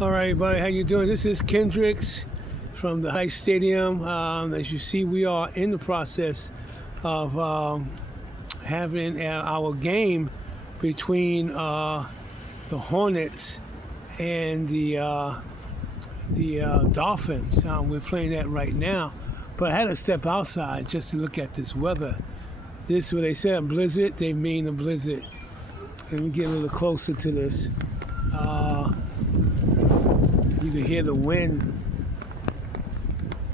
All right, everybody, how you doing? This is Kendricks from the High Stadium. As you see, we are in the process of having our game between the Hornets and the Dolphins. We're playing that right now, but I had to step outside just to look at this weather. This, what they said, a blizzard. They mean a blizzard. Let me get a little closer to this. You can hear the wind,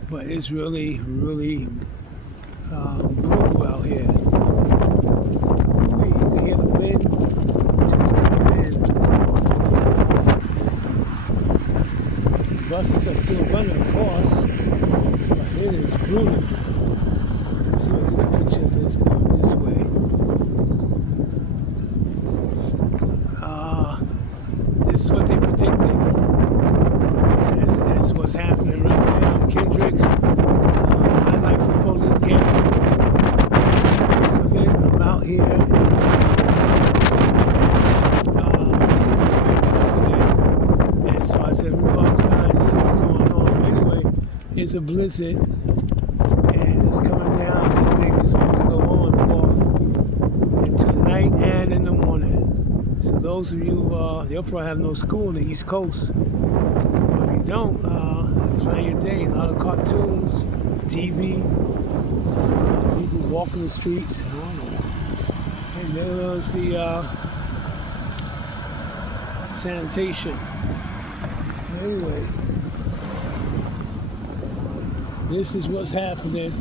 but it's really, really brutal out here. You can hear the wind just coming in. Buses are still running, of course, but it is brutal. Let's see, look at the picture of this going this way. This is what they predicted. That's what's happening right now. Kendricks, Highlight Football League game. I'm out here. And so I said, we go outside and see what's going on. But anyway, it's a blizzard, and it's coming down. This baby's supposed to go on for into the night and in the morning. So those of you, you'll probably have no school on the East Coast. If you don't, plan your day. A lot of cartoons, TV, people walking the streets. And there's the sanitation. Anyway, this is what's happening.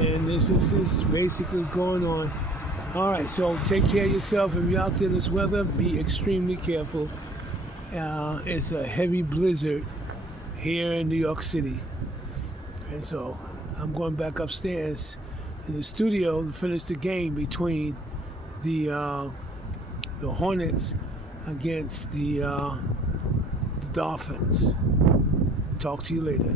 And this is basically what's going on. All right, so take care of yourself. If you're out there in this weather, be extremely careful. It's a heavy blizzard here in New York City. And so I'm going back upstairs in the studio to finish the game between the Hornets against the Dolphins. Talk to you later.